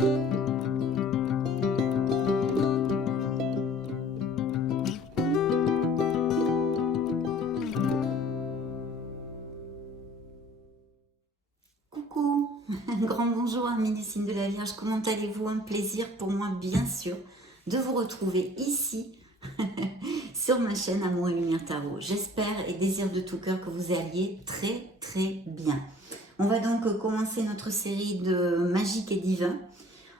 Coucou, un grand bonjour amis du signe de la Vierge, comment allez-vous? Un plaisir pour moi bien sûr de vous retrouver ici sur ma chaîne Amour et Lumière Tarot. J'espère et désire de tout cœur que vous alliez très bien. On va donc commencer notre série de magique et divin.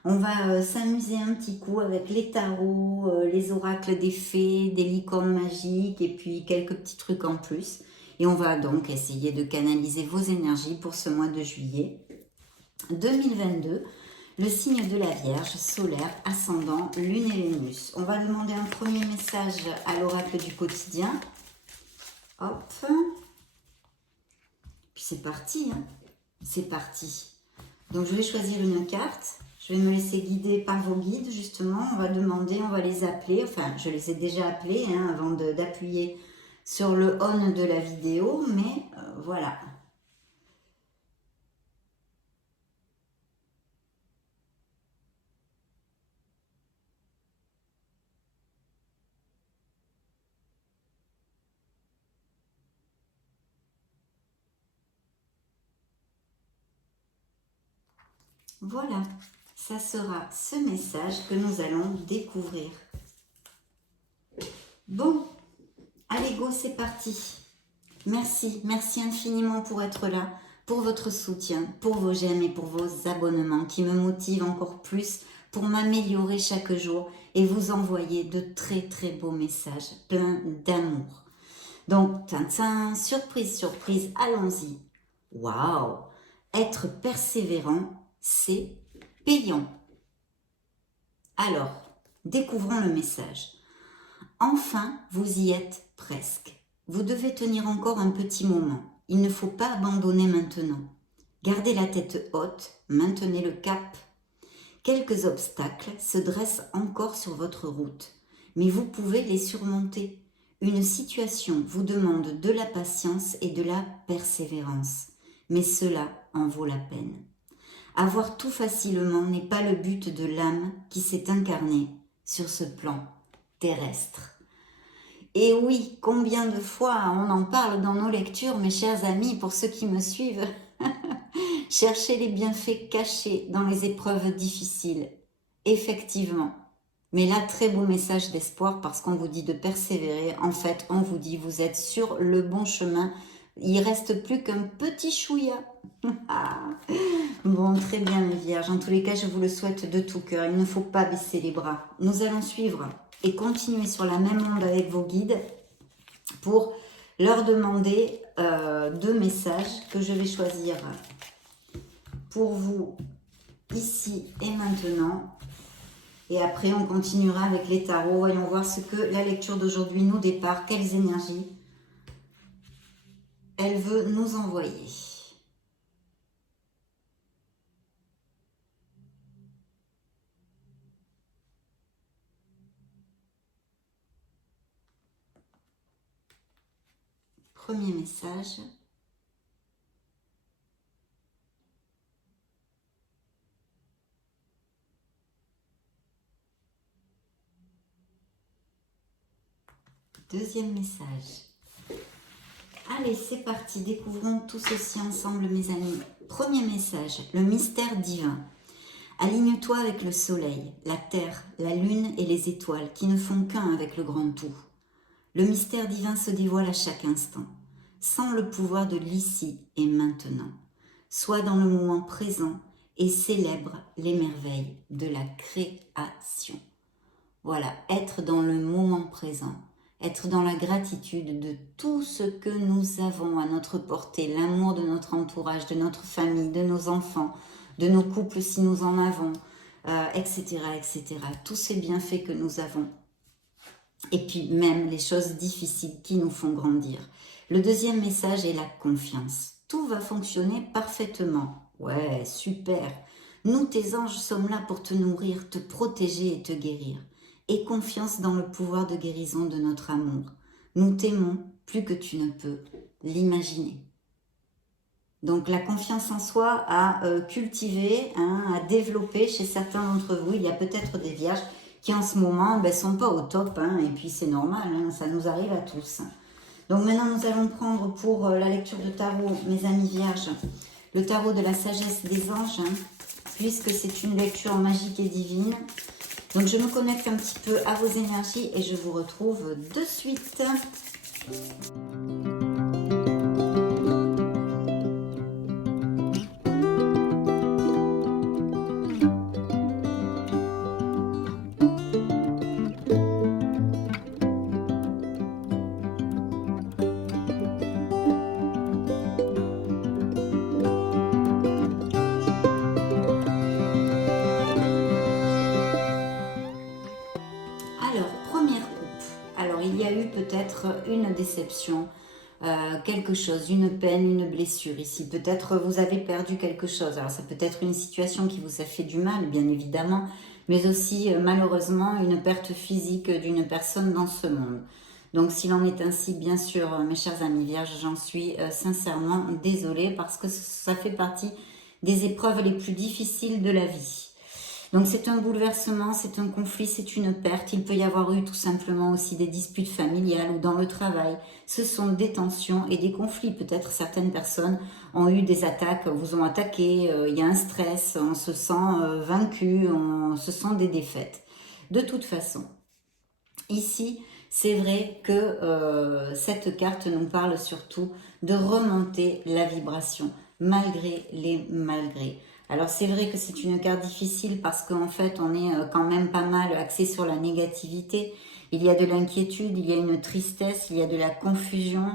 On va s'amuser un petit coup avec les tarots, les oracles des fées, des licornes magiques et puis quelques petits trucs en plus. Et on va donc essayer de canaliser vos énergies pour ce mois de juillet 2022, le signe de la Vierge, solaire, ascendant, lune et Vénus. On va demander un premier message à l'oracle du quotidien. Hop. Puis c'est parti, hein. C'est parti. Donc je vais choisir une carte. Je vais me laisser guider par vos guides, justement. On va demander, on va les appeler. Enfin, je les ai déjà appelés avant d'appuyer sur le on de la vidéo. Mais voilà. Voilà, ça sera ce message que nous allons découvrir. Bon, allez go, c'est parti. Merci infiniment pour être là, pour votre soutien, pour vos j'aime et pour vos abonnements qui me motivent encore plus pour m'améliorer chaque jour et vous envoyer de très beaux messages pleins d'amour. Donc, surprise, allons-y. Waouh! Être persévérant, c'est payant. Alors, découvrons le message. Enfin, vous y êtes presque. Vous devez tenir encore un petit moment. Il ne faut pas abandonner maintenant. Gardez la tête haute, maintenez le cap. Quelques obstacles se dressent encore sur votre route, mais vous pouvez les surmonter. Une situation vous demande de la patience et de la persévérance, mais cela en vaut la peine. Avoir tout facilement n'est pas le but de l'âme qui s'est incarnée sur ce plan terrestre. Et oui, combien de fois on en parle dans nos lectures, mes chers amis, pour ceux qui me suivent. Cherchez les bienfaits cachés dans les épreuves difficiles. Effectivement. Mais là, très beau message d'espoir parce qu'on vous dit de persévérer. En fait, on vous dit vous êtes sur le bon chemin. Il reste plus qu'un petit chouïa. Bon, très bien mes vierges. En tous les cas, je vous le souhaite de tout cœur. Il ne faut pas baisser les bras. Nous allons suivre et continuer sur la même onde avec vos guides pour leur demander deux messages que je vais choisir pour vous ici et maintenant. Et après, on continuera avec les tarots. Voyons voir ce que la lecture d'aujourd'hui nous départ, quelles énergies elle veut nous envoyer. Premier message. Deuxième message. Allez, c'est parti, découvrons tout ceci ensemble, mes amis. Premier message, le mystère divin. Aligne-toi avec le soleil, la terre, la lune et les étoiles qui ne font qu'un avec le grand tout. Le mystère divin se dévoile à chaque instant, sans le pouvoir de l'ici et maintenant. Sois dans le moment présent et célèbre les merveilles de la création. Voilà, être dans le moment présent. Être dans la gratitude de tout ce que nous avons à notre portée, l'amour de notre entourage, de notre famille, de nos enfants, de nos couples si nous en avons, etc. Tous ces bienfaits que nous avons. Et puis même les choses difficiles qui nous font grandir. Le deuxième message est la confiance. Tout va fonctionner parfaitement. Ouais, super. Nous, tes anges, sommes là pour te nourrir, te protéger et te guérir. Aie confiance dans le pouvoir de guérison de notre amour. Nous t'aimons plus que tu ne peux l'imaginer. Donc la confiance en soi à cultiver, hein, à développer chez certains d'entre vous. Il y a peut-être des vierges qui en ce moment ne sont pas au top, hein, et puis c'est normal, hein, ça nous arrive à tous. Donc maintenant nous allons prendre pour la lecture de tarot, mes amis vierges, le tarot de la sagesse des anges, hein, puisque c'est une lecture magique et divine. Donc je me connecte un petit peu à vos énergies et je vous retrouve de suite. Alors, première coupe. Alors, il y a eu peut-être une déception, quelque chose, une peine, une blessure ici. Peut-être vous avez perdu quelque chose. Alors, ça peut être une situation qui vous a fait du mal, bien évidemment, mais aussi, malheureusement, une perte physique d'une personne dans ce monde. Donc, s'il en est ainsi, bien sûr, mes chers amis vierges, j'en suis sincèrement désolée parce que ça fait partie des épreuves les plus difficiles de la vie. Donc c'est un bouleversement, c'est un conflit, c'est une perte. Il peut y avoir eu tout simplement aussi des disputes familiales ou dans le travail. Ce sont des tensions et des conflits. Peut-être certaines personnes ont eu des attaques, vous ont attaqué, il y a un stress, on se sent vaincu, ce sont des défaites. De toute façon, ici, c'est vrai que cette carte nous parle surtout de remonter la vibration, malgré les malgrés. Alors c'est vrai que c'est une carte difficile parce qu'en fait on est quand même pas mal axé sur la négativité. Il y a de l'inquiétude, il y a une tristesse, il y a de la confusion.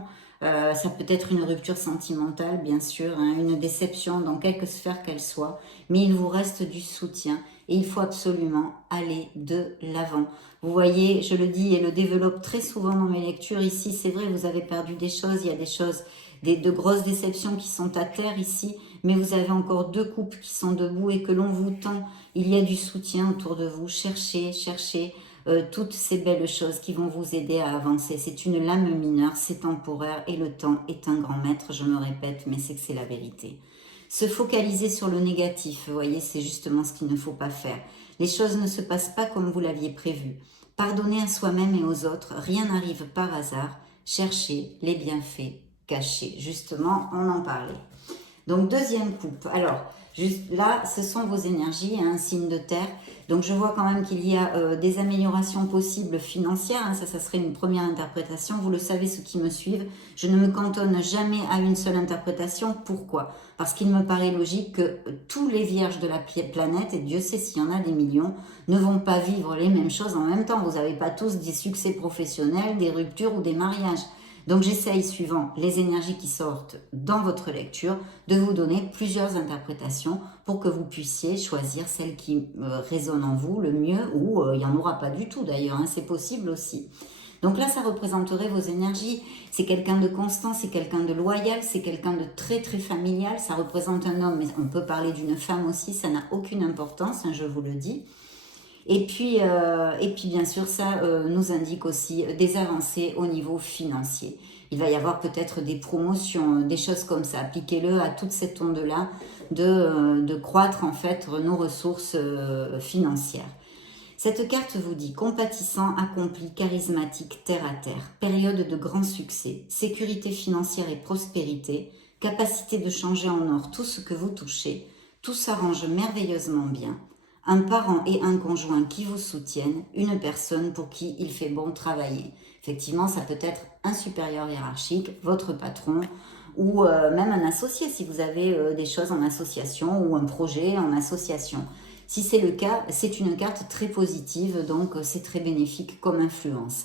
Ça peut être une rupture sentimentale bien sûr, hein, une déception dans quelque sphère qu'elle soit. Mais il vous reste du soutien et il faut absolument aller de l'avant. Vous voyez, je le dis et le développe très souvent dans mes lectures. Ici c'est vrai, vous avez perdu des choses, il y a des choses, de grosses déceptions qui sont à terre ici, mais vous avez encore deux couples qui sont debout et que l'on vous tend. Il y a du soutien autour de vous. Cherchez, cherchez toutes ces belles choses qui vont vous aider à avancer. C'est une lame mineure, c'est temporaire et le temps est un grand maître, je me répète, mais c'est que c'est la vérité. Se focaliser sur le négatif, vous voyez, c'est justement ce qu'il ne faut pas faire. Les choses ne se passent pas comme vous l'aviez prévu. Pardonnez à soi-même et aux autres, rien n'arrive par hasard. Cherchez les bienfaits cachés. Justement, on en parlait. Donc, deuxième coupe. Alors, juste là, ce sont vos énergies, hein, signe de terre. Donc, je vois quand même qu'il y a des améliorations possibles financières. Hein, ça serait une première interprétation. Vous le savez, ceux qui me suivent, je ne me cantonne jamais à une seule interprétation. Pourquoi? Parce qu'il me paraît logique que tous les vierges de la planète, et Dieu sait s'il y en a des millions, ne vont pas vivre les mêmes choses en même temps. Vous n'avez pas tous des succès professionnels, des ruptures ou des mariages. Donc j'essaye, suivant les énergies qui sortent dans votre lecture, de vous donner plusieurs interprétations pour que vous puissiez choisir celle qui résonne en vous le mieux, ou il n'y en aura pas du tout d'ailleurs, hein, c'est possible aussi. Donc là, ça représenterait vos énergies. C'est quelqu'un de constant, c'est quelqu'un de loyal, c'est quelqu'un de très très familial. Ça représente un homme, mais on peut parler d'une femme aussi, ça n'a aucune importance, hein, je vous le dis. Et puis bien sûr, ça nous indique aussi des avancées au niveau financier. Il va y avoir peut-être des promotions, des choses comme ça. Appliquez-le à toute cette onde-là de croître en fait nos ressources financières. Cette carte vous dit compatissant, accompli, charismatique, terre à terre, période de grand succès, sécurité financière et prospérité, capacité de changer en or tout ce que vous touchez, tout s'arrange merveilleusement bien. Un parent et un conjoint qui vous soutiennent, une personne pour qui il fait bon travailler. Effectivement, ça peut être un supérieur hiérarchique, votre patron, ou même un associé si vous avez des choses en association ou un projet en association. Si c'est le cas, c'est une carte très positive, donc c'est très bénéfique comme influence.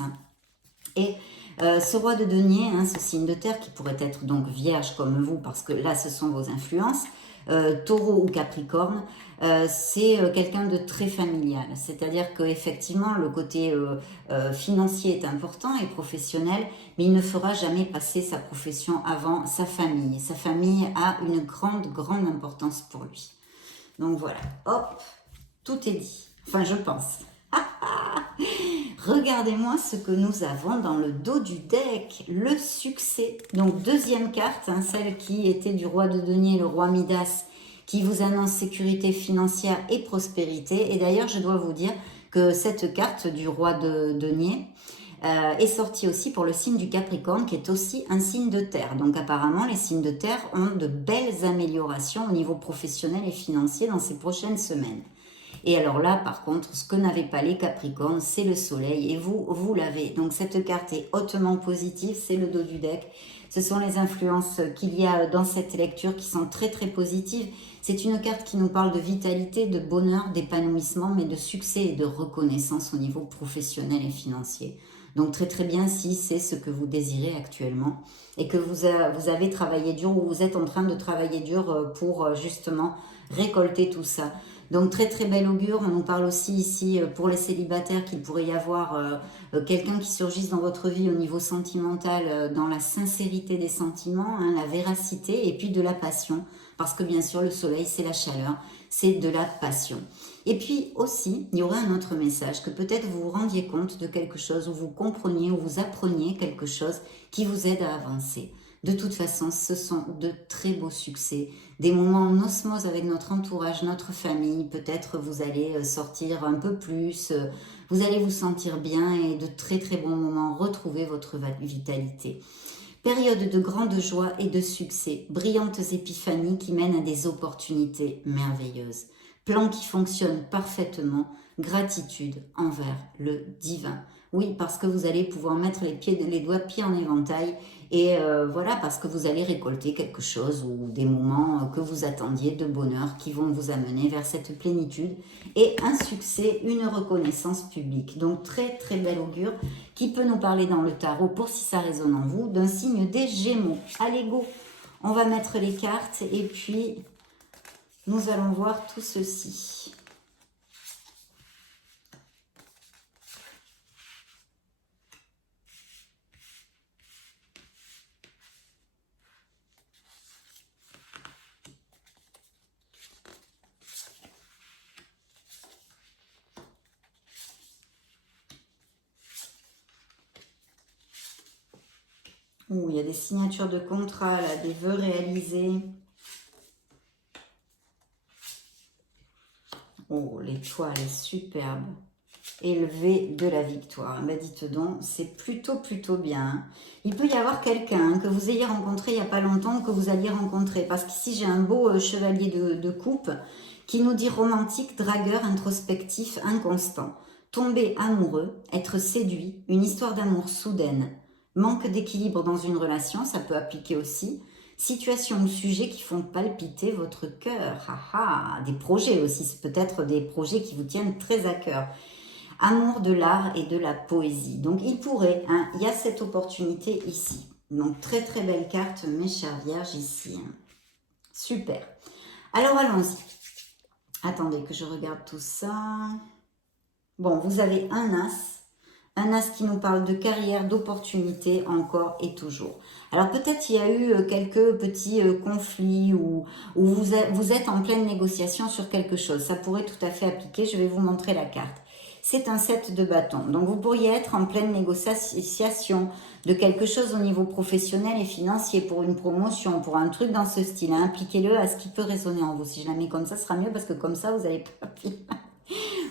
Et ce roi de denier, hein, ce signe de terre qui pourrait être donc vierge comme vous, parce que là ce sont vos influences, taureau ou capricorne, c'est quelqu'un de très familial. C'est-à-dire qu'effectivement, le côté financier est important et professionnel, mais il ne fera jamais passer sa profession avant sa famille. Sa famille a une grande, grande importance pour lui. Donc voilà, hop, tout est dit. Enfin, je pense. Regardez-moi ce que nous avons dans le dos du deck, le succès. Donc deuxième carte, hein, celle qui était du roi de denier, le roi Midas, qui vous annonce sécurité financière et prospérité. Et d'ailleurs, je dois vous dire que cette carte du roi de denier est sortie aussi pour le signe du Capricorne, qui est aussi un signe de terre. Donc apparemment, les signes de terre ont de belles améliorations au niveau professionnel et financier dans ces prochaines semaines. Et alors là, par contre, ce que n'avaient pas les Capricornes, c'est le soleil. Et vous l'avez. Donc cette carte est hautement positive, c'est le dos du deck. Ce sont les influences qu'il y a dans cette lecture qui sont très très positives. C'est une carte qui nous parle de vitalité, de bonheur, d'épanouissement, mais de succès et de reconnaissance au niveau professionnel et financier. Donc très très bien si c'est ce que vous désirez actuellement et que vous avez travaillé dur ou vous êtes en train de travailler dur pour justement récolter tout ça. Donc très très bel augure. On nous parle aussi ici pour les célibataires qu'il pourrait y avoir quelqu'un qui surgisse dans votre vie au niveau sentimental, dans la sincérité des sentiments, hein, la véracité et puis de la passion. Parce que bien sûr le soleil c'est la chaleur, c'est de la passion. Et puis aussi, il y aurait un autre message, que peut-être vous vous rendiez compte de quelque chose, ou vous compreniez, ou vous appreniez quelque chose qui vous aide à avancer. De toute façon, ce sont de très beaux succès, des moments en osmose avec notre entourage, notre famille. Peut-être vous allez sortir un peu plus, vous allez vous sentir bien et de très très bons moments, retrouver votre vitalité. Période de grande joie et de succès, brillantes épiphanies qui mènent à des opportunités merveilleuses. Plan qui fonctionne parfaitement, gratitude envers le divin. Oui, parce que vous allez pouvoir mettre les doigts de pied en éventail et voilà, parce que vous allez récolter quelque chose ou des moments que vous attendiez de bonheur qui vont vous amener vers cette plénitude et un succès, une reconnaissance publique. Donc très très bel augure qui peut nous parler dans le tarot, pour si ça résonne en vous, d'un signe des Gémeaux. Allez go, on va mettre les cartes et puis nous allons voir tout ceci. Oh, il y a des signatures de contrat, là, des vœux réalisés. Oh, l'étoile est superbe. Élevé de la victoire. Ben dites donc, c'est plutôt bien. Il peut y avoir quelqu'un que vous ayez rencontré il n'y a pas longtemps ou que vous alliez rencontrer. Parce qu'ici, j'ai un beau chevalier de coupe qui nous dit romantique, dragueur, introspectif, inconstant. Tomber amoureux, être séduit, une histoire d'amour soudaine. Manque d'équilibre dans une relation, ça peut appliquer aussi. Situation ou sujet qui font palpiter votre cœur. Des projets aussi, c'est peut-être des projets qui vous tiennent très à cœur. Amour de l'art et de la poésie. Donc il pourrait, hein, il y a cette opportunité ici. Donc très très belle carte, mes chères vierges, ici. Super. Alors allons-y. Attendez que je regarde tout ça. Bon, vous avez un as qui nous parle de carrière, d'opportunités, encore et toujours. Alors peut-être il y a eu quelques petits conflits ou vous êtes en pleine négociation sur quelque chose. Ça pourrait tout à fait appliquer, je vais vous montrer la carte. C'est un 7 de bâton. Donc vous pourriez être en pleine négociation de quelque chose au niveau professionnel et financier pour une promotion, pour un truc dans ce style. Hein. Appliquez-le à ce qui peut résonner en vous. Si je la mets comme ça, ce sera mieux parce que comme ça, vous n'allez pas...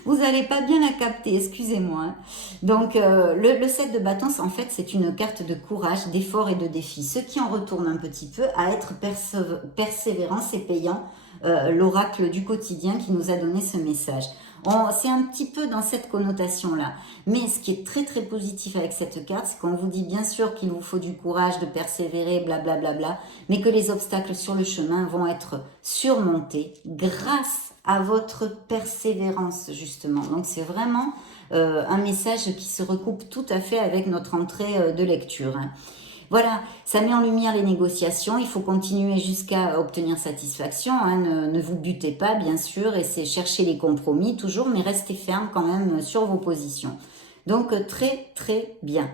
Vous n'allez pas bien la capter, excusez-moi. Hein. Donc, le 7 de bâton, en fait, c'est une carte de courage, d'effort et de défi. Ce qui en retourne un petit peu à être persévérant, c'est payant, l'oracle du quotidien qui nous a donné ce message. C'est un petit peu dans cette connotation-là. Mais ce qui est très très positif avec cette carte, c'est qu'on vous dit bien sûr qu'il vous faut du courage, de persévérer, blablabla, mais que les obstacles sur le chemin vont être surmontés grâce à votre persévérance, justement. Donc, c'est vraiment un message qui se recoupe tout à fait avec notre entrée de lecture. Hein. Voilà, ça met en lumière les négociations. Il faut continuer jusqu'à obtenir satisfaction. Hein. Ne vous butez pas, bien sûr, et c'est chercher les compromis toujours, mais restez ferme quand même sur vos positions. Donc, très, très bien.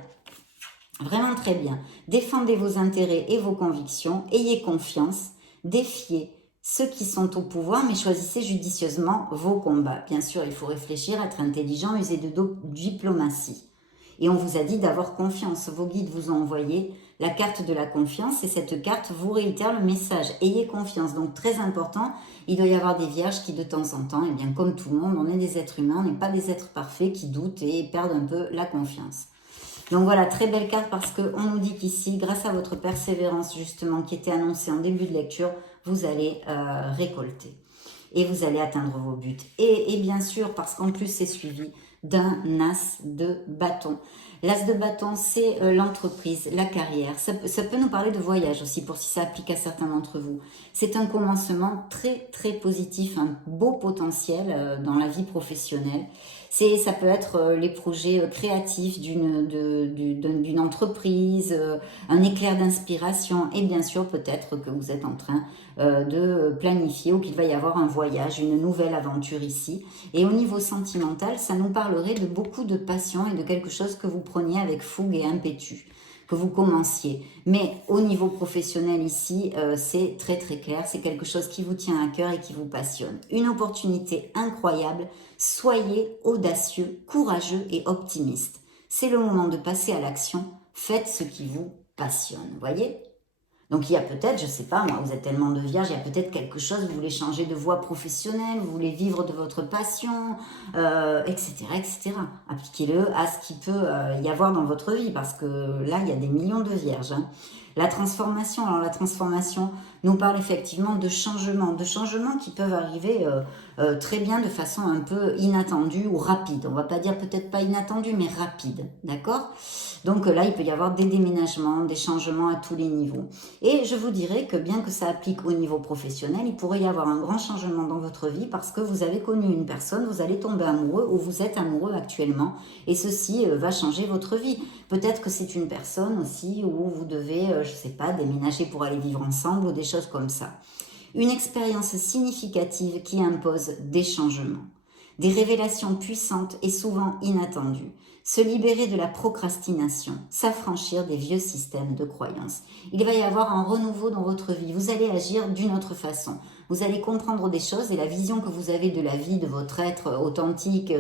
Vraiment très bien. Défendez vos intérêts et vos convictions. Ayez confiance. Défiez. ceux qui sont au pouvoir, mais choisissez judicieusement vos combats. Bien sûr, il faut réfléchir, être intelligent, user de diplomatie. Et on vous a dit d'avoir confiance. Vos guides vous ont envoyé la carte de la confiance et cette carte vous réitère le message. Ayez confiance. Donc très important, il doit y avoir des vierges qui de temps en temps, et bien comme tout le monde, on est des êtres humains, on n'est pas des êtres parfaits qui doutent et perdent un peu la confiance. Donc voilà, très belle carte parce qu'on nous dit qu'ici, grâce à votre persévérance justement qui était annoncée en début de lecture, vous allez récolter et vous allez atteindre vos buts. Et bien sûr, parce qu'en plus c'est suivi d'un as de bâton. L'as de bâton, c'est l'entreprise, la carrière. Ça peut nous parler de voyage aussi, pour si ça applique à certains d'entre vous. C'est un commencement très, très positif, un beau potentiel dans la vie professionnelle. Ça peut être les projets créatifs d'une entreprise, un éclair d'inspiration et bien sûr peut-être que vous êtes en train de planifier ou qu'il va y avoir un voyage, une nouvelle aventure ici. Et au niveau sentimental, ça nous parlerait de beaucoup de passion et de quelque chose que vous preniez avec fougue et impétu, que vous commenciez. Mais au niveau professionnel ici, c'est très très clair, c'est quelque chose qui vous tient à cœur et qui vous passionne. Une opportunité incroyable, soyez audacieux, courageux et optimiste. C'est le moment de passer à l'action, faites ce qui vous passionne, voyez ? Donc il y a peut-être, je ne sais pas, moi, vous êtes tellement de vierges, il y a peut-être quelque chose, vous voulez changer de voie professionnelle, vous voulez vivre de votre passion, etc., etc. Appliquez-le à ce qu'il peut y avoir dans votre vie, parce que là, il y a des millions de vierges. Hein. La transformation, alors la transformation nous parle effectivement de changements qui peuvent arriver très bien de façon un peu inattendue ou rapide. On va pas dire peut-être pas inattendue, mais rapide, d'accord ? Donc là, il peut y avoir des déménagements, des changements à tous les niveaux. Et je vous dirais que bien que ça applique au niveau professionnel, il pourrait y avoir un grand changement dans votre vie parce que vous avez connu une personne, vous allez tomber amoureux ou vous êtes amoureux actuellement et ceci va changer votre vie. Peut-être que c'est une personne aussi où vous devez, je ne sais pas, déménager pour aller vivre ensemble ou des choses comme ça. Une expérience significative qui impose des changements, des révélations puissantes et souvent inattendues. Se libérer de la procrastination, s'affranchir des vieux systèmes de croyances. Il va y avoir un renouveau dans votre vie. Vous allez agir d'une autre façon. Vous allez comprendre des choses et la vision que vous avez de la vie, de votre être authentique,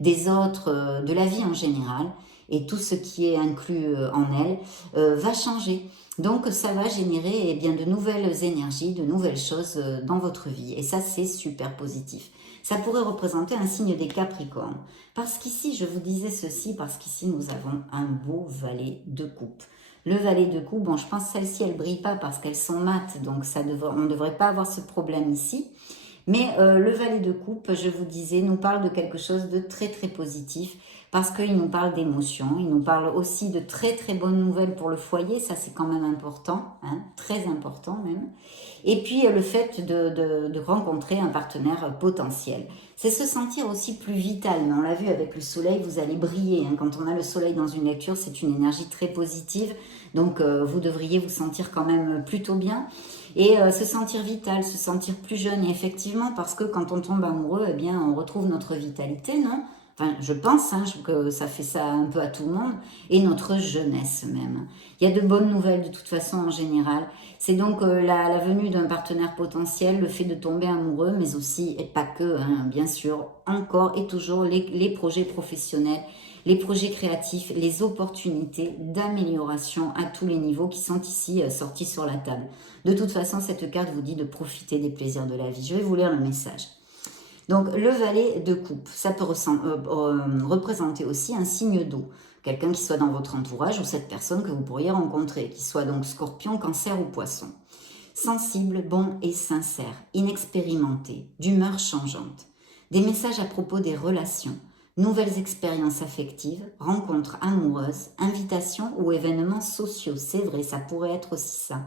des autres, de la vie en général, et tout ce qui est inclus en elle, va changer. Donc ça va générer bien de nouvelles énergies, de nouvelles choses dans votre vie. Et ça, c'est super positif. Ça pourrait représenter un signe des Capricornes. Parce qu'ici, je vous disais ceci, parce qu'ici, nous avons un beau valet de coupe. Le valet de coupe, bon, je pense que celles-ci, elles ne brillent pas parce qu'elles sont mates, donc on ne devrait pas avoir ce problème ici. Mais le valet de coupe, je vous disais, nous parle de quelque chose de très très positif parce qu'il nous parle d'émotions, il nous parle aussi de très très bonnes nouvelles pour le foyer, ça c'est quand même important, hein, très important même. Et puis le fait de rencontrer un partenaire potentiel. C'est se sentir aussi plus vital, mais on l'a vu avec le soleil, vous allez briller. Hein. Quand on a le soleil dans une lecture, c'est une énergie très positive, donc vous devriez vous sentir quand même plutôt bien. Et se sentir vital, se sentir plus jeune. Et effectivement, parce que quand on tombe amoureux, eh bien, on retrouve notre vitalité, non ? Enfin, je pense que ça fait ça un peu à tout le monde. Et notre jeunesse même. Il y a de bonnes nouvelles de toute façon en général. C'est donc la venue d'un partenaire potentiel, le fait de tomber amoureux, mais aussi, et pas que, hein, bien sûr, encore et toujours les projets professionnels, les projets créatifs, les opportunités d'amélioration à tous les niveaux qui sont ici sortis sur la table. De toute façon, cette carte vous dit de profiter des plaisirs de la vie. Je vais vous lire le message. Donc, le valet de coupe, ça peut représenter aussi un signe d'eau. Quelqu'un qui soit dans votre entourage ou cette personne que vous pourriez rencontrer, qui soit donc scorpion, cancer ou poisson. Sensible, bon et sincère, inexpérimenté, d'humeur changeante. Des messages à propos des relations, nouvelles expériences affectives, rencontres amoureuses, invitations ou événements sociaux. C'est vrai, ça pourrait être aussi ça.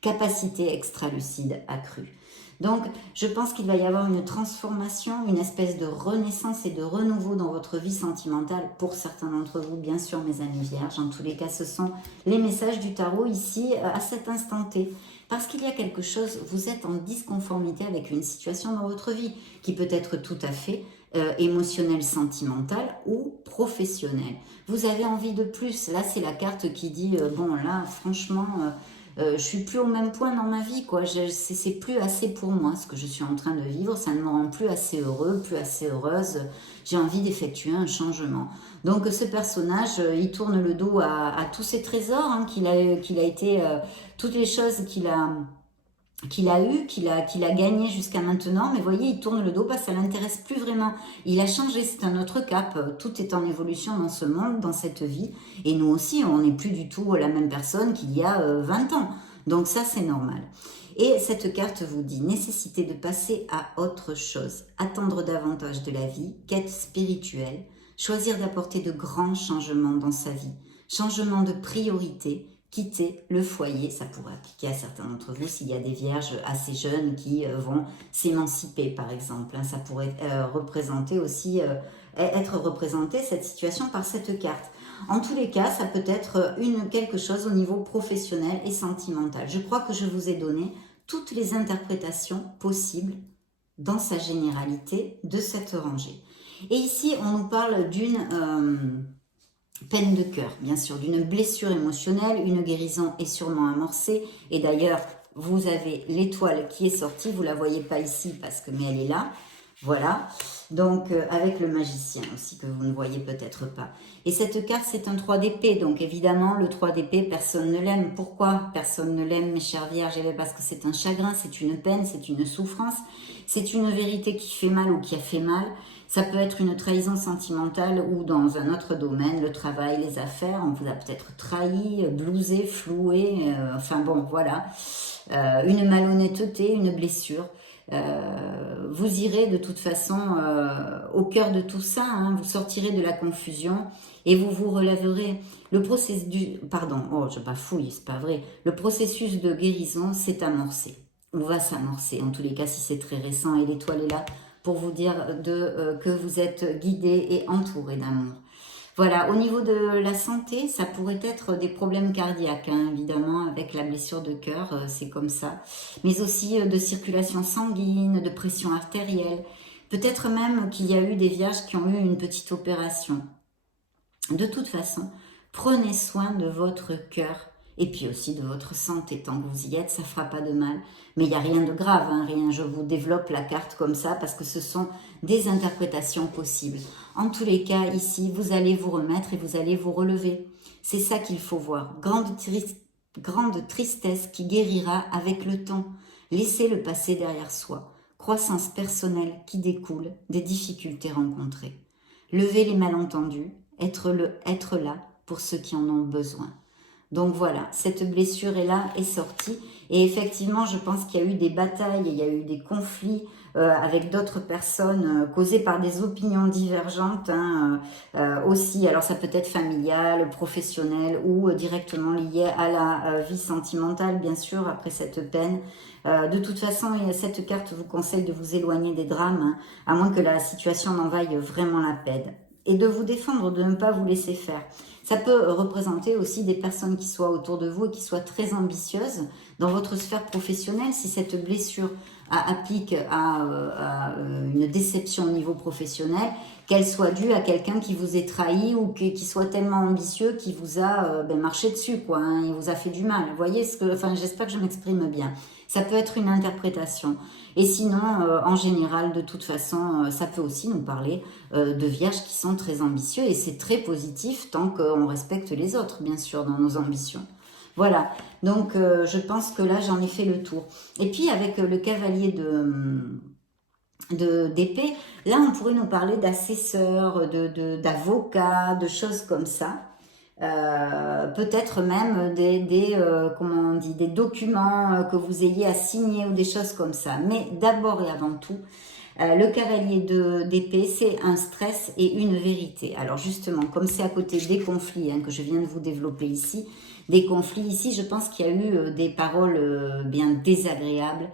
Capacité extralucide accrue. Donc, je pense qu'il va y avoir une transformation, une espèce de renaissance et de renouveau dans votre vie sentimentale pour certains d'entre vous, bien sûr, mes amis vierges. En tous les cas, ce sont les messages du tarot ici, à cet instant T. Parce qu'il y a quelque chose, vous êtes en disconformité avec une situation dans votre vie qui peut être tout à fait émotionnelle, sentimentale ou professionnelle. Vous avez envie de plus. Là, c'est la carte qui dit, bon, là, franchement... je suis plus au même point dans ma vie, quoi. C'est plus assez pour moi ce que je suis en train de vivre, ça ne me rend plus assez heureux, plus assez heureuse. J'ai envie d'effectuer un changement. Donc ce personnage, il tourne le dos à tous ces trésors hein, qu'il a été, toutes les choses qu'il a gagné jusqu'à maintenant, mais voyez, il tourne le dos parce que ça l'intéresse plus vraiment. Il a changé, c'est un autre cap. Tout est en évolution dans ce monde, dans cette vie. Et nous aussi, on n'est plus du tout la même personne qu'il y a 20 ans. Donc ça, c'est normal. Et cette carte vous dit nécessité de passer à autre chose, attendre davantage de la vie, quête spirituelle, choisir d'apporter de grands changements dans sa vie, changement de priorité, quitter le foyer. Ça pourrait appliquer à certains d'entre vous s'il y a des vierges assez jeunes qui vont s'émanciper par exemple. Ça pourrait représenter aussi, être représenté cette situation par cette carte. En tous les cas, ça peut être quelque chose au niveau professionnel et sentimental. Je crois que je vous ai donné toutes les interprétations possibles dans sa généralité de cette rangée. Et ici, on nous parle d'une peine de cœur, bien sûr, d'une blessure émotionnelle. Une guérison est sûrement amorcée. Et d'ailleurs, vous avez l'étoile qui est sortie. Vous ne la voyez pas ici, mais elle est là. Voilà. Donc, avec le magicien aussi, que vous ne voyez peut-être pas. Et cette carte, c'est un 3 d'épée. Donc, évidemment, le 3 d'épée, personne ne l'aime. Pourquoi personne ne l'aime, mes chères vierges? Parce que c'est un chagrin, c'est une peine, c'est une souffrance. C'est une vérité qui fait mal ou qui a fait mal. Ça peut être une trahison sentimentale ou dans un autre domaine, le travail, les affaires. On vous a peut-être trahi, blousé, floué. Enfin bon, voilà. Une malhonnêteté, une blessure. Vous irez de toute façon au cœur de tout ça, hein, vous sortirez de la confusion et vous vous relèverez. Le processus, pardon, oh je bafouille, c'est pas vrai. Le processus de guérison s'est amorcé, ou va s'amorcer, en tous les cas si c'est très récent, et l'étoile est là pour vous dire que vous êtes guidé et entouré d'amour. Voilà, au niveau de la santé, ça pourrait être des problèmes cardiaques, hein, évidemment, avec la blessure de cœur, c'est comme ça. Mais aussi de circulation sanguine, de pression artérielle. Peut-être même qu'il y a eu des vierges qui ont eu une petite opération. De toute façon, prenez soin de votre cœur et puis aussi de votre santé. Tant que vous y êtes, ça ne fera pas de mal. Mais il n'y a rien de grave, hein, rien. Je vous développe la carte comme ça parce que ce sont des interprétations possibles. En tous les cas, ici, vous allez vous remettre et vous allez vous relever. C'est ça qu'il faut voir. Grande tristesse qui guérira avec le temps. Laissez le passé derrière soi. Croissance personnelle qui découle des difficultés rencontrées. Levez les malentendus, être là pour ceux qui en ont besoin. Donc voilà, cette blessure est là, est sortie. Et effectivement, je pense qu'il y a eu des batailles, il y a eu des conflits avec d'autres personnes causés par des opinions divergentes hein, aussi. Alors ça peut être familial, professionnel ou directement lié à la vie sentimentale, bien sûr, après cette peine. De toute façon, cette carte vous conseille de vous éloigner des drames, hein, à moins que la situation n'en vaille vraiment la peine. Et de vous défendre, de ne pas vous laisser faire. Ça peut représenter aussi des personnes qui soient autour de vous et qui soient très ambitieuses dans votre sphère professionnelle. Si cette blessure applique à une déception au niveau professionnel, qu'elle soit due à quelqu'un qui vous ait trahi ou qui soit tellement ambitieux qu'il vous a marché dessus, quoi, hein, il vous a fait du mal. Vous voyez j'espère que je m'exprime bien. Ça peut être une interprétation. Et sinon, en général, de toute façon, ça peut aussi nous parler de vierges qui sont très ambitieux. Et c'est très positif tant qu'on respecte les autres, bien sûr, dans nos ambitions. Voilà, donc je pense que là, j'en ai fait le tour. Et puis, avec le cavalier d'épée, là, on pourrait nous parler d'assesseurs, d'avocats, de choses comme ça. Peut-être même comment on dit, des documents que vous ayez à signer ou des choses comme ça. Mais d'abord et avant tout, le cavalier d'épée, c'est un stress et une vérité. Alors justement, comme c'est à côté des conflits hein, que je viens de vous développer ici, des conflits ici, je pense qu'il y a eu des paroles bien désagréables.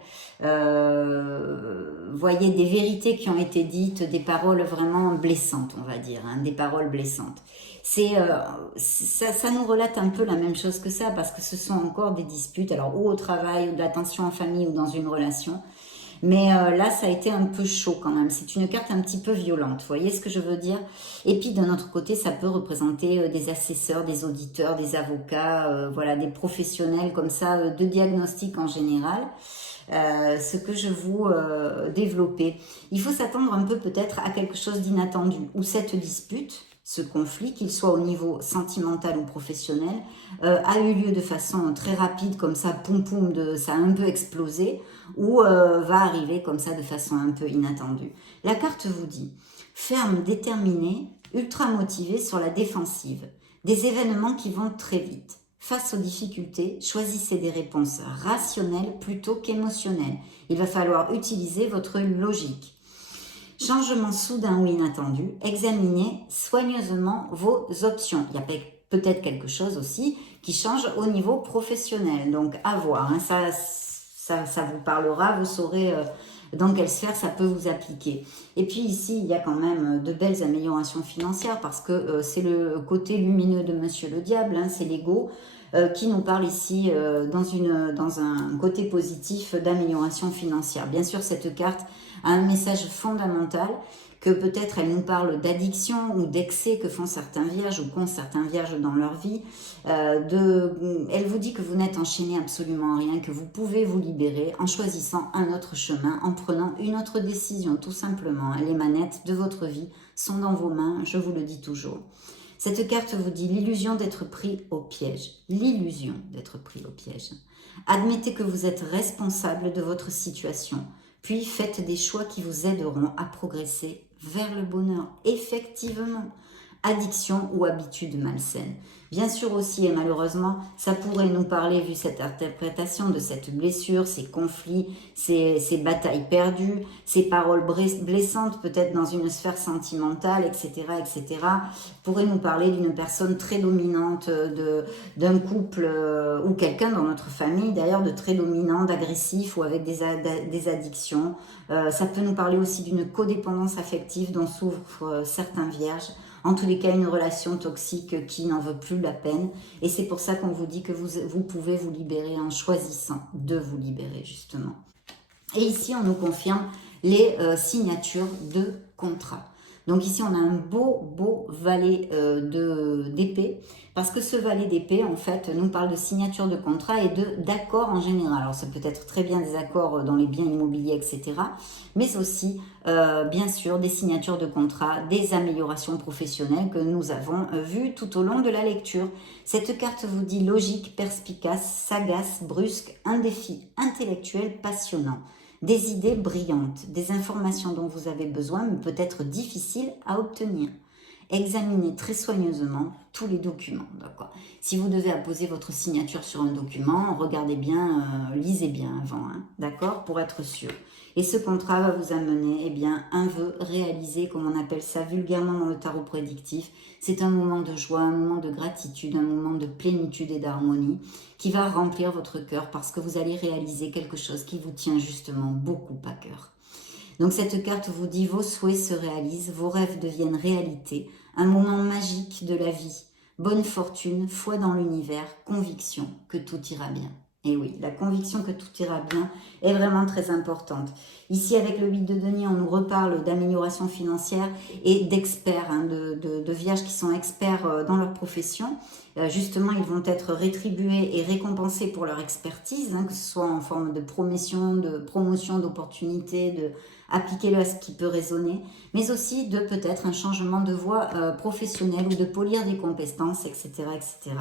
Voyez, des vérités qui ont été dites, des paroles vraiment blessantes, on va dire, hein, des paroles blessantes. Ça nous relate un peu la même chose que ça, parce que ce sont encore des disputes, alors ou au travail, ou de la tension en famille, ou dans une relation. Mais là, ça a été un peu chaud quand même. C'est une carte un petit peu violente. Vous voyez ce que je veux dire? Et puis, d'un autre côté, ça peut représenter des assesseurs, des auditeurs, des avocats, voilà, des professionnels comme ça, de diagnostic en général. Ce que je vous développais. Il faut s'attendre un peu peut-être à quelque chose d'inattendu, ou cette dispute, ce conflit, qu'il soit au niveau sentimental ou professionnel, a eu lieu de façon très rapide, comme ça, poum poum, ça a un peu explosé, ou va arriver comme ça de façon un peu inattendue. La carte vous dit, ferme, déterminée, ultra motivée sur la défensive, des événements qui vont très vite. Face aux difficultés, choisissez des réponses rationnelles plutôt qu'émotionnelles. Il va falloir utiliser votre logique. Changement soudain ou inattendu, examinez soigneusement vos options. Il y a peut-être quelque chose aussi qui change au niveau professionnel. Donc, à voir. Hein. Ça vous parlera, vous saurez dans quelle sphère ça peut vous appliquer. Et puis ici, il y a quand même de belles améliorations financières parce que c'est le côté lumineux de Monsieur le Diable, hein, c'est l'ego qui nous parle ici dans un côté positif d'amélioration financière. Bien sûr, cette carte a un message fondamental que peut-être elle nous parle d'addiction ou d'excès que font certains vierges ou qu'ont certains vierges dans leur vie. Elle vous dit que vous n'êtes enchaîné absolument à rien, que vous pouvez vous libérer en choisissant un autre chemin, en prenant une autre décision, tout simplement. Les manettes de votre vie sont dans vos mains, je vous le dis toujours. Cette carte vous dit l'illusion d'être pris au piège. L'illusion d'être pris au piège. Admettez que vous êtes responsable de votre situation, puis faites des choix qui vous aideront à progresser vers le bonheur. Effectivement, addiction ou habitude malsaine. Bien sûr aussi, et malheureusement, ça pourrait nous parler, vu cette interprétation de cette blessure, ces conflits, ces batailles perdues, ces paroles blessantes, peut-être dans une sphère sentimentale, etc., etc., pourrait nous parler d'une personne très dominante, d'un couple ou quelqu'un dans notre famille, d'ailleurs, de très dominant, d'agressif ou avec des addictions. Ça peut nous parler aussi d'une codépendance affective dont souffrent certains vierges. En tous les cas, une relation toxique qui n'en veut plus la peine. Et c'est pour ça qu'on vous dit que vous pouvez vous libérer en choisissant de vous libérer, justement. Et ici, on nous confirme les signatures de contrat. Donc ici, on a un beau valet d'épée, parce que ce valet d'épée, en fait, nous parle de signature de contrat et d'accords en général. Alors, ça peut être très bien des accords dans les biens immobiliers, etc., mais aussi, bien sûr, des signatures de contrat, des améliorations professionnelles que nous avons vues tout au long de la lecture. Cette carte vous dit logique, perspicace, sagace, brusque, un défi intellectuel passionnant. Des idées brillantes, des informations dont vous avez besoin, mais peut-être difficiles à obtenir. Examinez très soigneusement tous les documents. Si vous devez apposer votre signature sur un document, regardez bien, lisez bien avant, hein, d'accord, pour être sûr. Et ce contrat va vous amener un vœu réalisé, comme on appelle ça vulgairement dans le tarot prédictif. C'est un moment de joie, un moment de gratitude, un moment de plénitude et d'harmonie qui va remplir votre cœur parce que vous allez réaliser quelque chose qui vous tient justement beaucoup à cœur. Donc cette carte vous dit vos souhaits se réalisent, vos rêves deviennent réalité, un moment magique de la vie, bonne fortune, foi dans l'univers, conviction que tout ira bien. Et oui, la conviction que tout ira bien est vraiment très importante. Ici, avec le 8 de denier, on nous reparle d'amélioration financière et d'experts, hein, de vierges qui sont experts dans leur profession. Justement, ils vont être rétribués et récompensés pour leur expertise, hein, que ce soit en forme de promotion d'opportunités, appliquez-le à ce qui peut résonner, mais aussi de peut-être un changement de voie professionnelle ou de polir des compétences, etc., etc.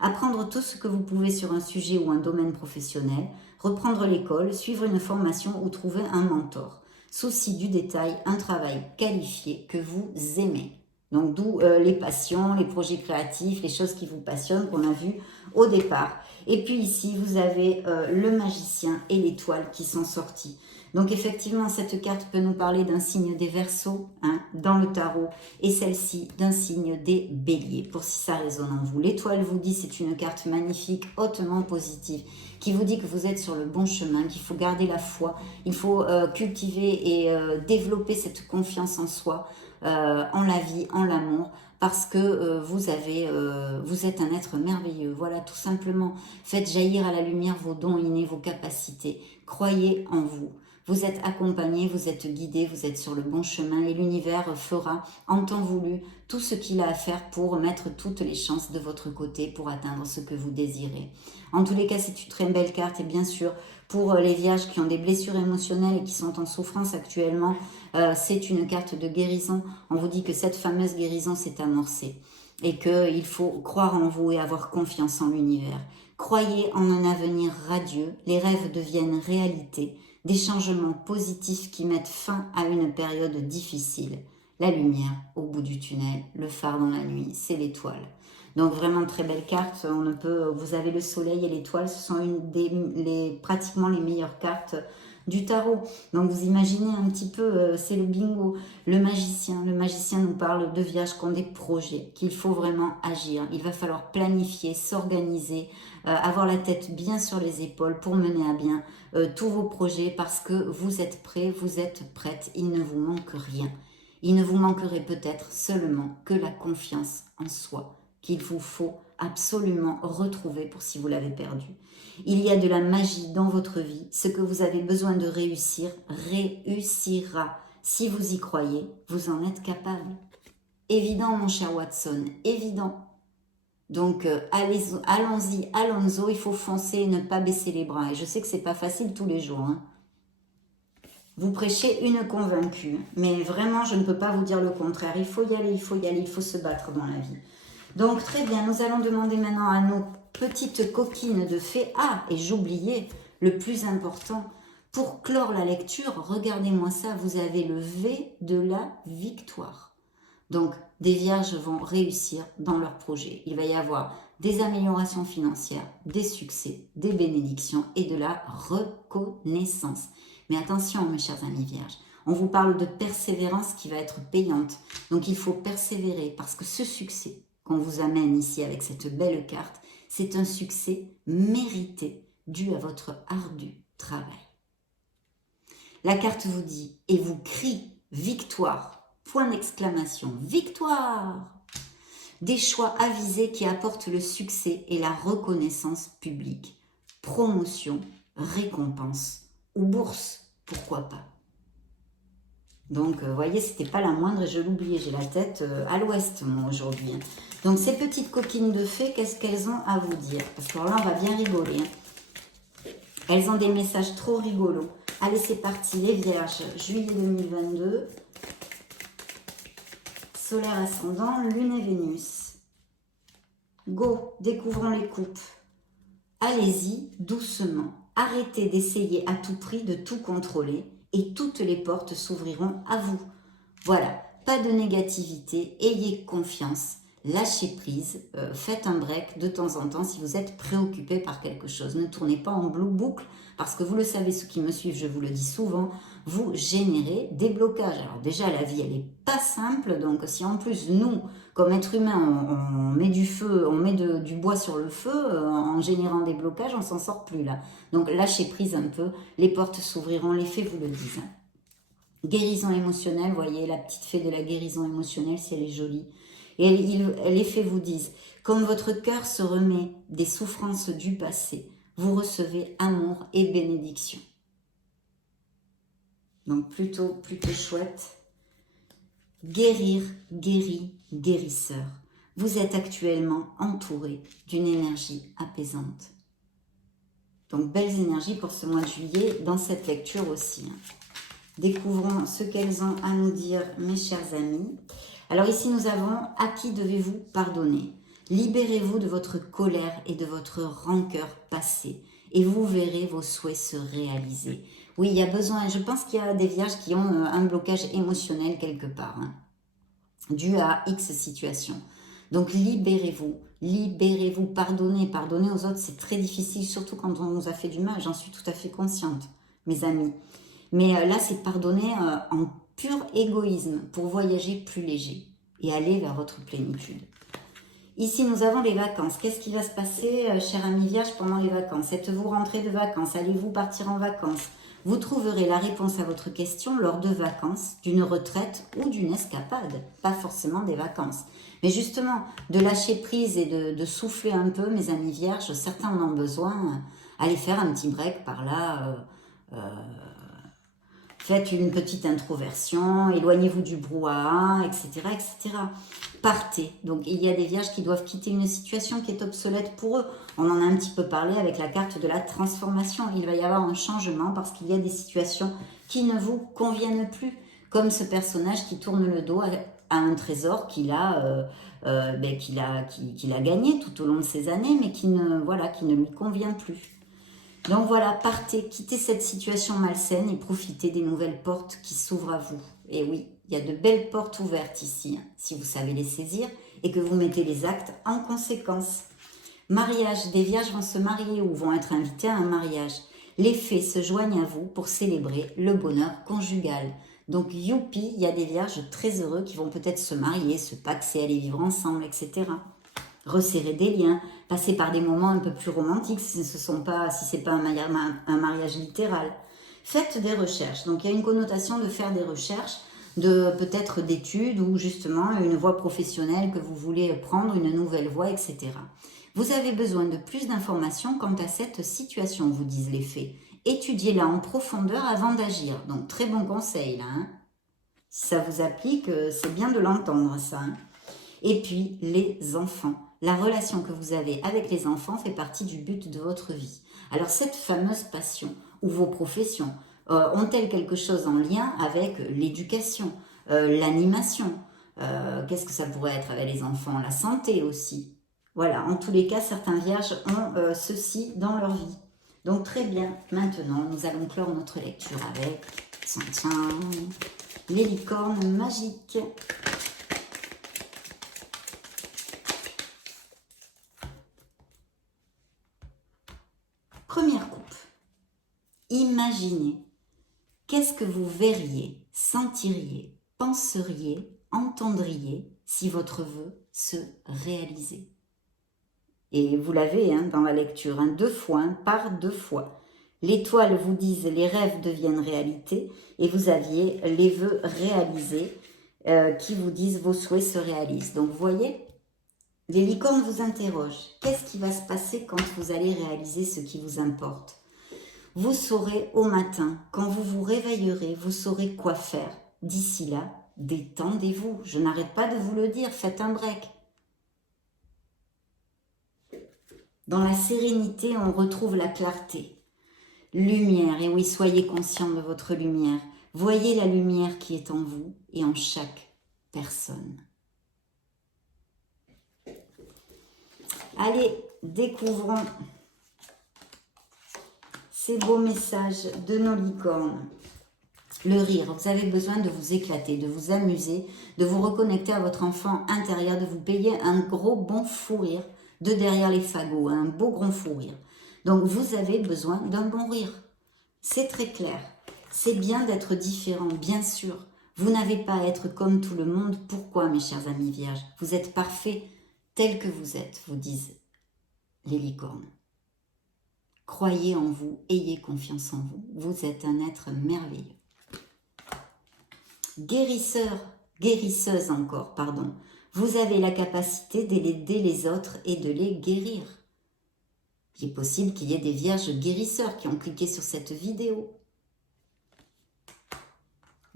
Apprendre tout ce que vous pouvez sur un sujet ou un domaine professionnel, reprendre l'école, suivre une formation ou trouver un mentor. Souci du détail, un travail qualifié que vous aimez. Donc d'où les passions, les projets créatifs, les choses qui vous passionnent qu'on a vu au départ. Et puis ici, vous avez le magicien et l'étoile qui sont sortis. Donc effectivement, cette carte peut nous parler d'un signe des Verseaux, hein, dans le tarot, et celle-ci d'un signe des Béliers, pour si ça résonne en vous. L'étoile vous dit, c'est une carte magnifique, hautement positive, qui vous dit que vous êtes sur le bon chemin, qu'il faut garder la foi, il faut cultiver et développer cette confiance en soi, en la vie, en l'amour, parce que vous êtes un être merveilleux. Voilà, tout simplement. Faites jaillir à la lumière vos dons innés, vos capacités. Croyez en vous. Vous êtes accompagné, vous êtes guidé, vous êtes sur le bon chemin et l'univers fera en temps voulu tout ce qu'il a à faire pour mettre toutes les chances de votre côté pour atteindre ce que vous désirez. En tous les cas, c'est une très belle carte et bien sûr, pour les vierges qui ont des blessures émotionnelles et qui sont en souffrance actuellement, c'est une carte de guérison. On vous dit que cette fameuse guérison s'est amorcée et qu'il faut croire en vous et avoir confiance en l'univers. Croyez en un avenir radieux, les rêves deviennent réalité, des changements positifs qui mettent fin à une période difficile. La lumière au bout du tunnel, le phare dans la nuit, c'est l'étoile. Donc vraiment très belle carte. Vous avez le soleil et l'étoile, ce sont pratiquement les meilleures cartes du tarot. Donc vous imaginez un petit peu, c'est le bingo. Le magicien nous parle de vierges qui ont des projets, qu'il faut vraiment agir. Il va falloir planifier, s'organiser, avoir la tête bien sur les épaules pour mener à bien tous vos projets parce que vous êtes prêts, vous êtes prêtes, il ne vous manque rien. Il ne vous manquerait peut-être seulement que la confiance en soi qu'il vous faut absolument retrouver pour si vous l'avez perdu. Il y a de la magie dans votre vie. Ce que vous avez besoin de réussir, réussira. Si vous y croyez, vous en êtes capable. Évident, mon cher Watson, évident. Donc, allons-y, allons-y, il faut foncer et ne pas baisser les bras. Et je sais que c'est pas facile tous les jours. Hein. Vous prêchez une convaincue, mais vraiment, je ne peux pas vous dire le contraire. Il faut y aller, il faut y aller, il faut se battre dans la vie. Donc, très bien, nous allons demander maintenant à nos petites coquines de fées. Ah, et j'oubliais le plus important. Pour clore la lecture, regardez-moi ça, vous avez le V de la victoire. Donc, des vierges vont réussir dans leur projet. Il va y avoir des améliorations financières, des succès, des bénédictions et de la reconnaissance. Mais attention, mes chers amis vierges, on vous parle de persévérance qui va être payante. Donc, il faut persévérer parce que ce succès qu'on vous amène ici avec cette belle carte, c'est un succès mérité dû à votre ardu travail. La carte vous dit et vous crie victoire, point d'exclamation, victoire! Des choix avisés qui apportent le succès et la reconnaissance publique, promotion, récompense ou bourse, pourquoi pas. Donc, vous voyez, c'était pas la moindre et je l'oubliais, j'ai la tête à l'ouest, moi, aujourd'hui. Donc, ces petites coquines de fées, qu'est-ce qu'elles ont à vous dire? Parce que là, on va bien rigoler. Hein. Elles ont des messages trop rigolos. Allez, c'est parti, les vierges, juillet 2022. Solaire ascendant, lune et Vénus. Go, découvrons les coupes. Allez-y, doucement. Arrêtez d'essayer à tout prix de tout contrôler et toutes les portes s'ouvriront à vous. Voilà, pas de négativité, ayez confiance, lâchez prise, faites un break de temps en temps si vous êtes préoccupé par quelque chose. Ne tournez pas en boucle parce que vous le savez, ceux qui me suivent, je vous le dis souvent, vous générez des blocages. Alors déjà, la vie, elle n'est pas simple, donc si en plus, nous, comme êtres humains, on met du feu, on met du bois sur le feu, en générant des blocages, on s'en sort plus là. Donc lâchez prise un peu, les portes s'ouvriront, les fées vous le disent. Guérison émotionnelle, vous voyez la petite fée de la guérison émotionnelle, si elle est jolie. Et les fées vous disent, comme votre cœur se remet des souffrances du passé, vous recevez amour et bénédiction. Donc plutôt chouette. Guérir, guéri, guérisseur. Vous êtes actuellement entouré d'une énergie apaisante. Donc belles énergies pour ce mois de juillet dans cette lecture aussi. Découvrons ce qu'elles ont à nous dire, mes chers amis. Alors ici, nous avons « À qui devez-vous pardonner ?» Libérez-vous de votre colère et de votre rancœur passée et vous verrez vos souhaits se réaliser. Oui, il y a besoin, je pense qu'il y a des vierges qui ont un blocage émotionnel quelque part, hein, dû à X situation. Donc libérez-vous, pardonnez aux autres, c'est très difficile, surtout quand on nous a fait du mal, j'en suis tout à fait consciente, mes amis. Mais là, c'est pardonner en pur égoïsme pour voyager plus léger et aller vers votre plénitude. Ici, nous avons les vacances. Qu'est-ce qui va se passer, chère amie vierge, pendant les vacances? Êtes-vous rentrée de vacances? Allez-vous partir en vacances? Vous trouverez la réponse à votre question lors de vacances, d'une retraite ou d'une escapade. Pas forcément des vacances. Mais justement, de lâcher prise et de souffler un peu, mes amis vierges, certains en ont besoin. Allez faire un petit break par là. Faites une petite introversion, éloignez-vous du brouhaha, etc., etc. Partez. Donc, il y a des vierges qui doivent quitter une situation qui est obsolète pour eux. On en a un petit peu parlé avec la carte de la transformation. Il va y avoir un changement parce qu'il y a des situations qui ne vous conviennent plus. Comme ce personnage qui tourne le dos à un trésor qu'il a, qu'il a gagné tout au long de ces années, mais qui ne lui convient plus. Donc voilà, partez, quittez cette situation malsaine et profitez des nouvelles portes qui s'ouvrent à vous. Et oui, il y a de belles portes ouvertes ici, hein, si vous savez les saisir et que vous mettez les actes en conséquence. Mariage, des vierges vont se marier ou vont être invitées à un mariage. Les fées se joignent à vous pour célébrer le bonheur conjugal. Donc youpi, il y a des vierges très heureux qui vont peut-être se marier, se paxer, aller vivre ensemble, etc. Resserrer des liens, passer par des moments un peu plus romantiques si ce n'est pas un mariage littéral. Faites des recherches. Donc il y a une connotation de faire des recherches, de peut-être d'études ou justement une voie professionnelle que vous voulez prendre, une nouvelle voie, etc. Vous avez besoin de plus d'informations quant à cette situation, vous disent les fées. Étudiez-la en profondeur avant d'agir. Donc très bon conseil là. Hein. Si ça vous applique, c'est bien de l'entendre ça. Hein. Et puis les enfants. La relation que vous avez avec les enfants fait partie du but de votre vie. Alors cette fameuse passion ou vos professions ont-elles quelque chose en lien avec l'éducation, l'animation, qu'est-ce que ça pourrait être avec les enfants, la santé aussi. Voilà, en tous les cas, certains vierges ont ceci dans leur vie. Donc très bien, maintenant nous allons clore notre lecture avec les licornes magiques. Première coupe. Imaginez, qu'est-ce que vous verriez, sentiriez, penseriez, entendriez si votre vœu se réalisait. Et vous l'avez hein, dans la lecture, hein, 2 fois, hein, par 2 fois. L'étoile vous dise les rêves deviennent réalité et vous aviez les vœux réalisés qui vous disent vos souhaits se réalisent. Donc vous voyez, les licornes vous interrogent. Qu'est-ce qui va se passer quand vous allez réaliser ce qui vous importe? Vous saurez au matin, quand vous vous réveillerez, vous saurez quoi faire. D'ici là, détendez-vous. Je n'arrête pas de vous le dire, faites un break. Dans la sérénité, on retrouve la clarté. Lumière, et oui, soyez conscient de votre lumière. Voyez la lumière qui est en vous et en chaque personne. Allez, découvrons ces beaux messages de nos licornes. Le rire, vous avez besoin de vous éclater, de vous amuser, de vous reconnecter à votre enfant intérieur, de vous payer un gros bon fou rire de derrière les fagots, un beau gros fou rire. Donc vous avez besoin d'un bon rire. C'est très clair. C'est bien d'être différent, bien sûr. Vous n'avez pas à être comme tout le monde. Pourquoi, mes chers amis vierges? Vous êtes parfaits tels que vous êtes, vous disent les licornes. Croyez en vous, ayez confiance en vous. Vous êtes un être merveilleux. Guérisseur, guérisseuse encore, pardon. Vous avez la capacité d'aider les autres et de les guérir. Il est possible qu'il y ait des vierges guérisseurs qui ont cliqué sur cette vidéo.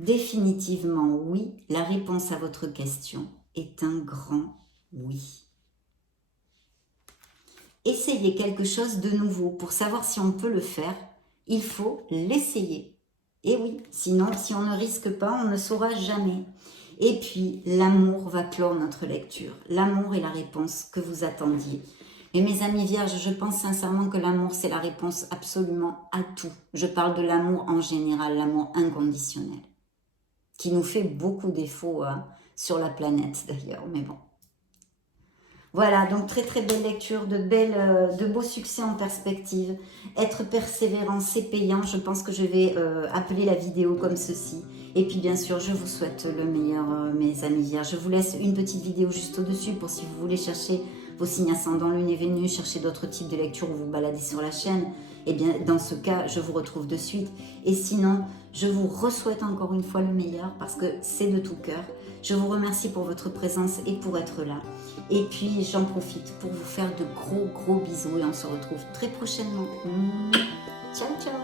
Définitivement oui, la réponse à votre question est un grand oui. Essayez quelque chose de nouveau. Pour savoir si on peut le faire, il faut l'essayer. Et oui, sinon, si on ne risque pas, on ne saura jamais. Et puis, l'amour va clore notre lecture. L'amour est la réponse que vous attendiez. Et mes amis vierges, je pense sincèrement que l'amour, c'est la réponse absolument à tout. Je parle de l'amour en général, l'amour inconditionnel, qui nous fait beaucoup défaut sur la planète d'ailleurs, mais bon. Voilà, donc très très belle lecture, de beaux succès en perspective. Être persévérant, c'est payant. Je pense que je vais appeler la vidéo comme ceci. Et puis bien sûr, je vous souhaite le meilleur, mes amis vierges. Je vous laisse une petite vidéo juste au-dessus pour si vous voulez chercher vos signes ascendants, lune et Vénus, chercher d'autres types de lectures ou vous balader sur la chaîne. Et bien dans ce cas, je vous retrouve de suite. Et sinon, je vous re-souhaite encore une fois le meilleur parce que c'est de tout cœur. Je vous remercie pour votre présence et pour être là. Et puis, j'en profite pour vous faire de gros bisous et on se retrouve très prochainement. Ciao, ciao!